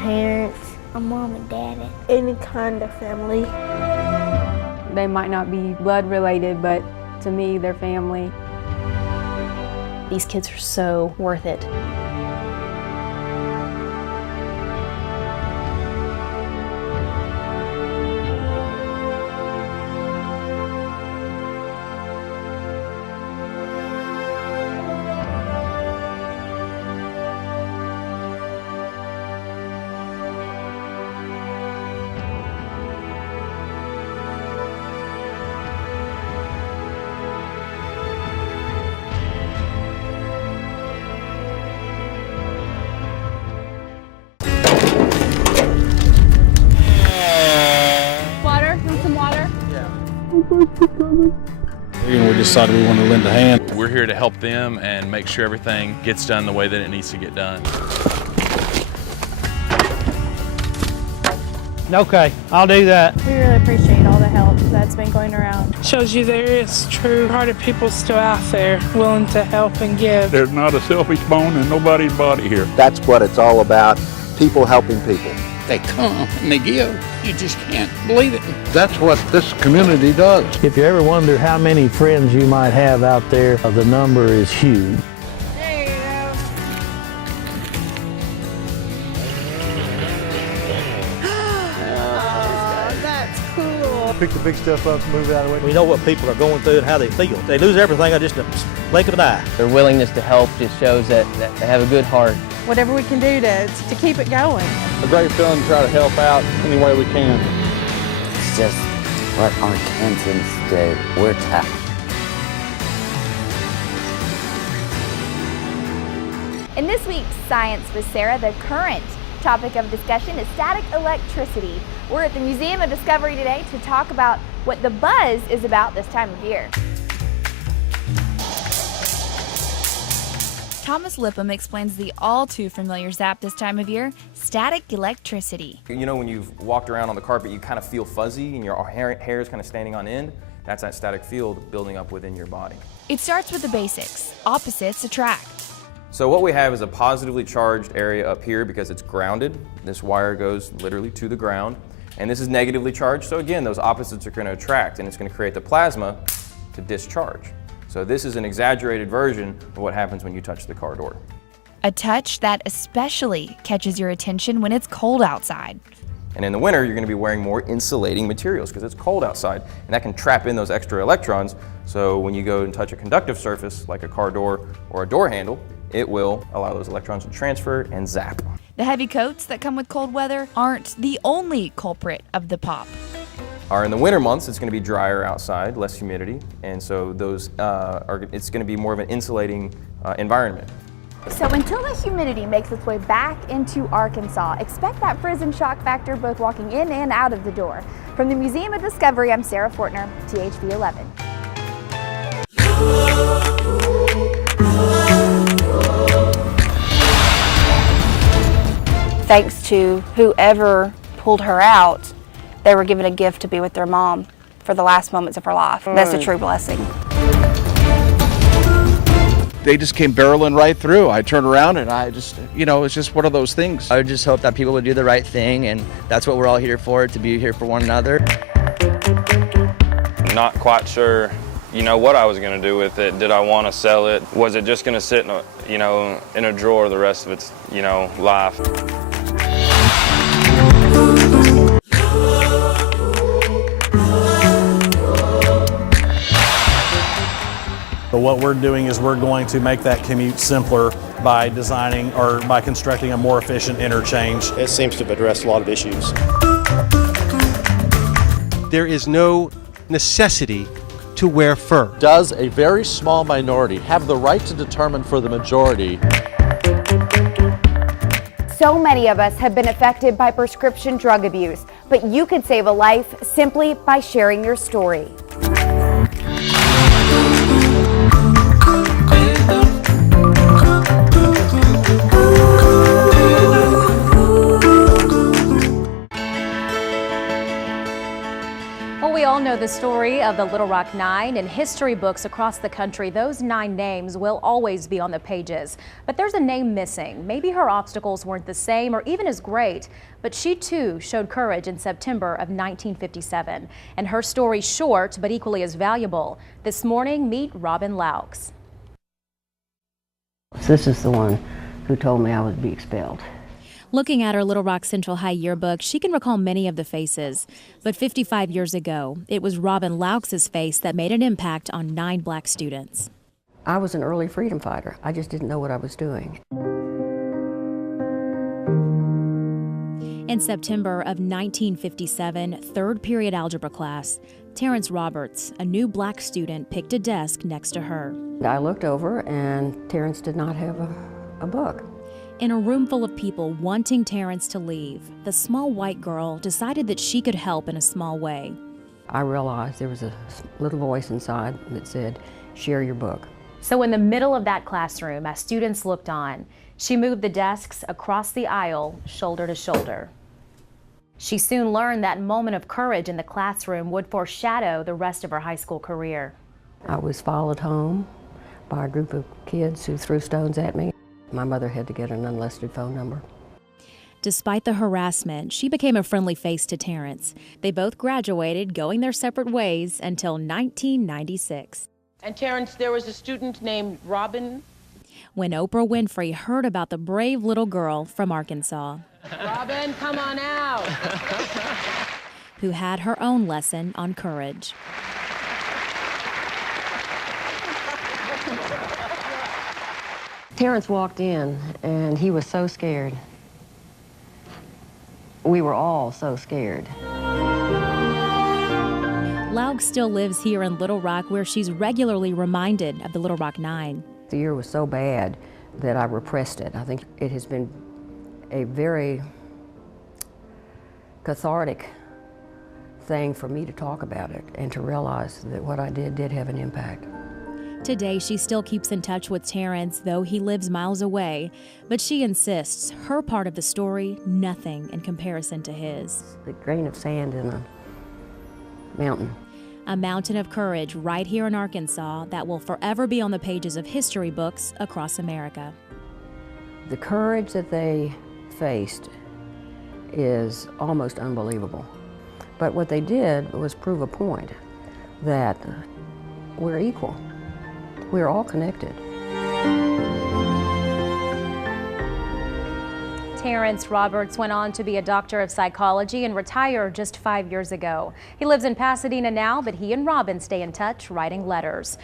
parents, a mom and daddy, any kind of family. They might not be blood related, but to me, they're family. These kids are so worth it. And we decided we wanted to lend a hand. We're here to help them and make sure everything gets done the way that it needs to get done. Okay, I'll do that. We really appreciate all the help that's been going around. Shows you there is true-hearted people still out there willing to help and give. There's not a selfish bone in nobody's body here. That's what it's all about, people helping people. They come and they give. You just can't believe it. That's what this community does. If you ever wonder how many friends you might have out there, the number is huge. There you go. Oh, that's cool. Pick the big stuff up, move it out of the way. We know what people are going through and how they feel. They lose everything at just a blink of an eye. Their willingness to help just shows that they have a good heart. Whatever we can do to keep it going. A great feeling to try to help out any way we can. It's just what our kids do. We're tough. In this week's Science with Sarah, the current topic of discussion is static electricity. We're at the Museum of Discovery today to talk about what the buzz is about this time of year. Thomas Lipham explains the all-too-familiar zap this time of year, static electricity. You know when you've walked around on the carpet, you kind of feel fuzzy and your hair is kind of standing on end? That's that static field building up within your body. It starts with the basics. Opposites attract. So what we have is a positively charged area up here because it's grounded. This wire goes literally to the ground. And this is negatively charged, so again, those opposites are going to attract and it's going to create the plasma to discharge. So this is an exaggerated version of what happens when you touch the car door. A touch that especially catches your attention when it's cold outside. And in the winter, you're going to be wearing more insulating materials because it's cold outside, and that can trap in those extra electrons. So when you go and touch a conductive surface, like a car door or a door handle, it will allow those electrons to transfer and zap. The heavy coats that come with cold weather aren't the only culprit of the pop. In the winter months, it's going to be drier outside, less humidity, and so those it's going to be more of an insulating environment. So until the humidity makes its way back into Arkansas, expect that frizz and shock factor both walking in and out of the door. From the Museum of Discovery, I'm Sarah Fortner, THV 11. Thanks to whoever pulled her out, they were given a gift to be with their mom for the last moments of her life. That's a true blessing. They just came barreling right through. I turned around and I just, it's just one of those things. I would just hope that people would do the right thing, and that's what we're all here for, to be here for one another. Not quite sure, what I was going to do with it. Did I want to sell it? Was it just going to sit in a drawer the rest of its, life? So what we're doing is we're going to make that commute simpler by designing or by constructing a more efficient interchange. It seems to have addressed a lot of issues. There is no necessity to wear fur. Does a very small minority have the right to determine for the majority? So many of us have been affected by prescription drug abuse, but you could save a life simply by sharing your story. all know the story of the Little Rock Nine. In history books across the country, those 9 names will always be on the pages. But there's a name missing. Maybe her obstacles weren't the same or even as great, but she too showed courage in September of 1957. And her story's short, but equally as valuable. This morning, meet Robin Laux. This is the one who told me I would be expelled. Looking at her Little Rock Central High yearbook, she can recall many of the faces. But 55 years ago, it was Robin Laux' face that made an impact on 9 black students. I was an early freedom fighter. I just didn't know what I was doing. In September of 1957, third period algebra class, Terrence Roberts, a new black student, picked a desk next to her. I looked over and Terrence did not have a book. In a room full of people wanting Terrence to leave, the small white girl decided that she could help in a small way. I realized there was a little voice inside that said, "Share your book." So in the middle of that classroom, as students looked on, she moved the desks across the aisle, shoulder to shoulder. She soon learned that moment of courage in the classroom would foreshadow the rest of her high school career. I was followed home by a group of kids who threw stones at me. My mother had to get an unlisted phone number. Despite the harassment, she became a friendly face to Terrence. They both graduated, going their separate ways until 1996. And Terrence, there was a student named Robin. When Oprah Winfrey heard about the brave little girl from Arkansas. Robin, come on out. Who had her own lesson on courage. Terrence walked in and he was so scared. We were all so scared. Laux still lives here in Little Rock, where she's regularly reminded of the Little Rock Nine. The year was so bad that I repressed it. I think it has been a very cathartic thing for me to talk about it and to realize that what I did have an impact. Today, she still keeps in touch with Terrence, though he lives miles away. But she insists her part of the story, nothing in comparison to his. The grain of sand in a mountain. A mountain of courage right here in Arkansas that will forever be on the pages of history books across America. The courage that they faced is almost unbelievable. But what they did was prove a point that we're equal. We're all connected. Terrence Roberts went on to be a doctor of psychology and retire just 5 years ago. He lives in Pasadena now, but he and Robin stay in touch, writing letters.